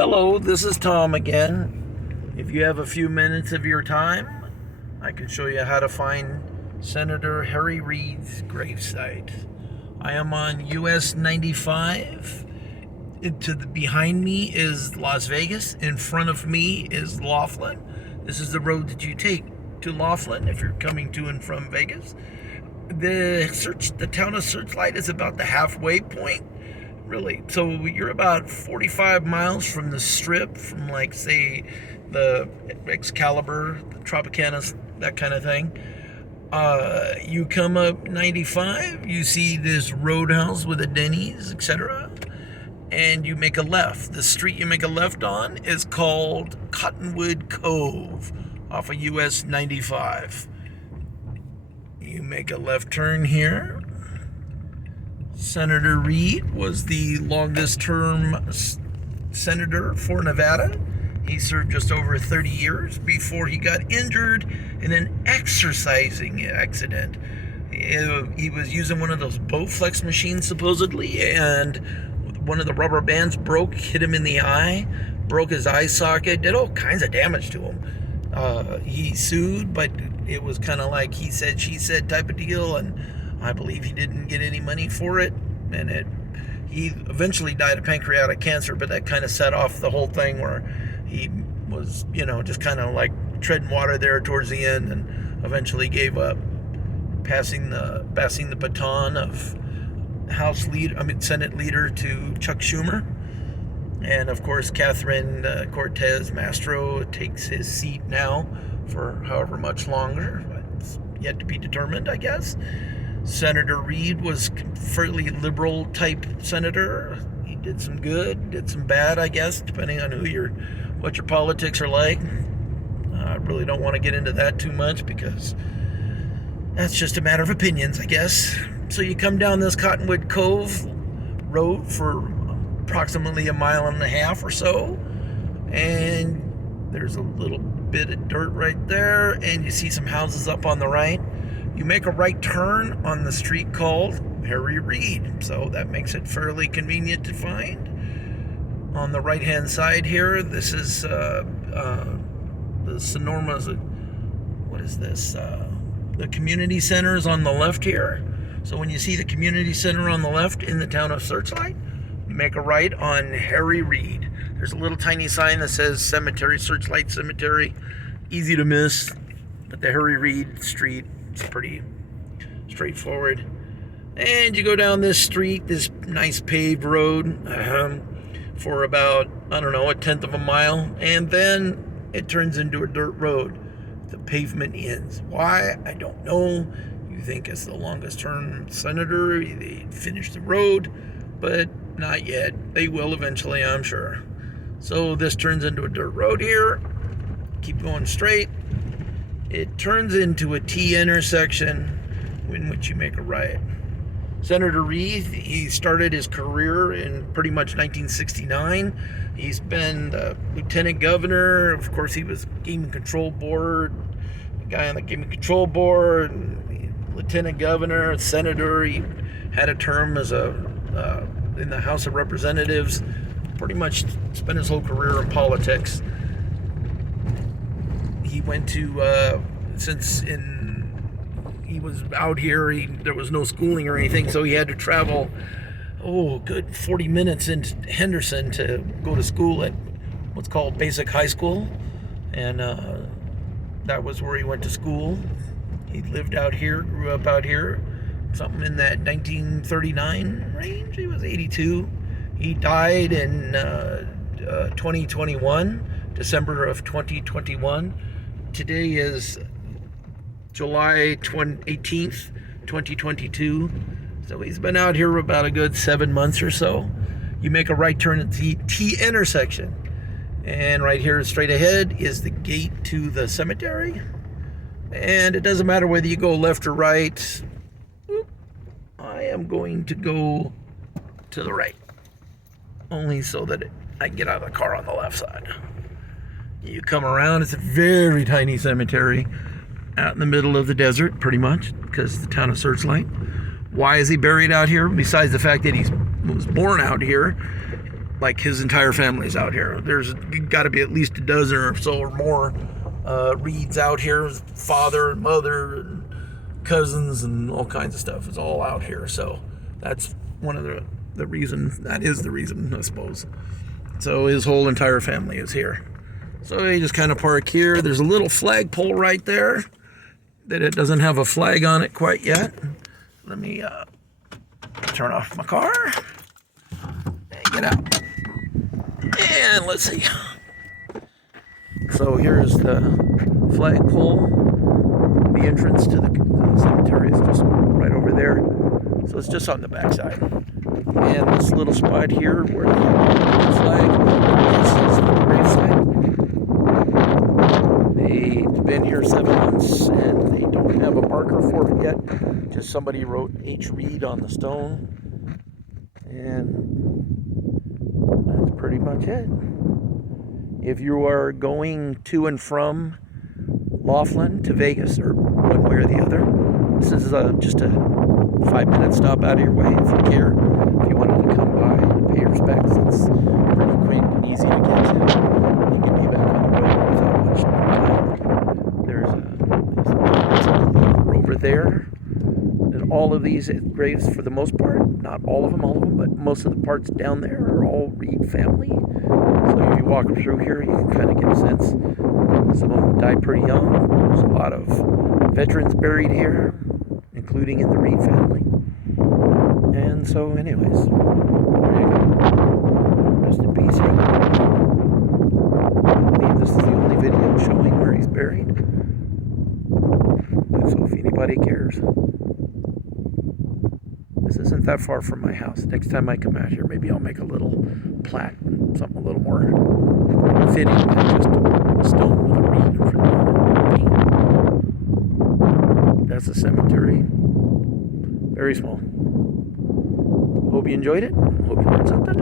Hello, this is Tom again. If you have a few minutes of your time, I can show you how to find Senator Harry Reid's gravesite. I am on US 95. Behind me is Las Vegas. In front of me is Laughlin. This is the road that you take to Laughlin if you're coming to and from Vegas. The town of Searchlight is about the halfway point. Really, so you're about 45 miles from the strip, from like say the Excalibur, the Tropicana, that kind of thing. You come up 95, you see this roadhouse with a Denny's, etc., and you make a left. The street you make a left on is called Cottonwood Cove off of US 95. You make a left turn here. Senator Reid was the longest term senator for Nevada. He served just over 30 years before he got injured in an exercising accident. He was using one of those Bowflex machines supposedly, and one of the rubber bands broke, hit him in the eye, broke his eye socket, did all kinds of damage to him. He sued, but it was kind of like he said, she said type of deal, and I believe he didn't get any money for it, and he eventually died of pancreatic cancer, but that kind of set off the whole thing where he was, just kind of like treading water there towards the end, and eventually gave up, passing the baton of Senate leader to Chuck Schumer. And of course, Catherine Cortez Mastro takes his seat now for however much longer. It's yet to be determined, I guess. Senator Reid was fairly liberal type senator. He did some good, did some bad, I guess, depending on what your politics are like. I really don't want to get into that too much because that's just a matter of opinions, I guess. So you come down this Cottonwood Cove road for approximately a mile and a half or so, and there's a little bit of dirt right there, and you see some houses up on the right. You make a right turn on the street called Harry Reid, so that makes it fairly convenient to find. On the right-hand side here, this is the Sonora's. What is this? The community center is on the left here. So when you see the community center on the left in the town of Searchlight, you make a right on Harry Reid. There's a little tiny sign that says Cemetery, Searchlight Cemetery. Easy to miss, but the Harry Reid street, it's pretty straightforward. And you go down this street, this nice paved road, for about, a tenth of a mile, and then it turns into a dirt road. The pavement ends. Why? I don't know. You think as the longest term senator, they finished the road, but not yet. They will eventually, I'm sure. So this turns into a dirt road here. Keep going straight. It turns into a T intersection in which you make a right. Senator Reid, he started his career in pretty much 1969. He's been the lieutenant governor. Of course, he was Gaming Control Board, the guy on the Gaming Control Board, lieutenant governor, senator. He had a term as in the House of Representatives. Pretty much spent his whole career in politics. He went to, he was out here, there was no schooling or anything, so he had to travel, good 40 minutes into Henderson to go to school at what's called Basic High School, and that was where he went to school. He lived out here, grew up out here, something in that 1939 range. He was 82. He died in 2021, December of 2021. Today is July 18th, 2022. So he's been out here about a good 7 months or so. You make a right turn at the T intersection. And right here straight ahead is the gate to the cemetery. And it doesn't matter whether you go left or right. I am going to go to the right. Only so that I can get out of the car on the left side. You come around, it's a very tiny cemetery out in the middle of the desert, pretty much, because the town of Searchlight. Why is he buried out here? Besides the fact that he was born out here, like his entire family's out here. There's got to be at least a dozen or so or more Reids out here. His father and mother and cousins and all kinds of stuff is all out here. So that's one of the reason. That is the reason, I suppose. So his whole entire family is here. So they just kind of park here. There's a little flagpole right there that it doesn't have a flag on it quite yet. Let me turn off my car and get out. And let's see. So here's the flagpole. The entrance to the cemetery is just right over there. So it's just on the backside. And this little spot here where they have the flag is the gravesite. They've been here 7 months and they don't have a marker for it yet. Just somebody wrote H. Reid on the stone. And that's pretty much it. If you are going to and from Laughlin to Vegas, or one way or the other, this is just a 5-minute stop out of your way if you care. If you wanted to come by and pay respects, it's pretty quick and easy to get to. You can be back on the road without much time. There's a over there. And all of these graves, for the most part, not all of them, but most of the parts down there are all Reid family. So if you walk through here, you can kind of get a sense. Some of them died pretty young. There's a lot of veterans buried here, including in the Reid family. And so, anyways, there you go. Rest in peace, Harry. I believe this is the only video showing where he's buried. So if anybody cares. This isn't that far from my house. Next time I come out here, maybe I'll make a little plaque, something a little more fitting than just a stone with a Reid in front of it. That's a cemetery. Very small. Hope you enjoyed it. Hope you learned something.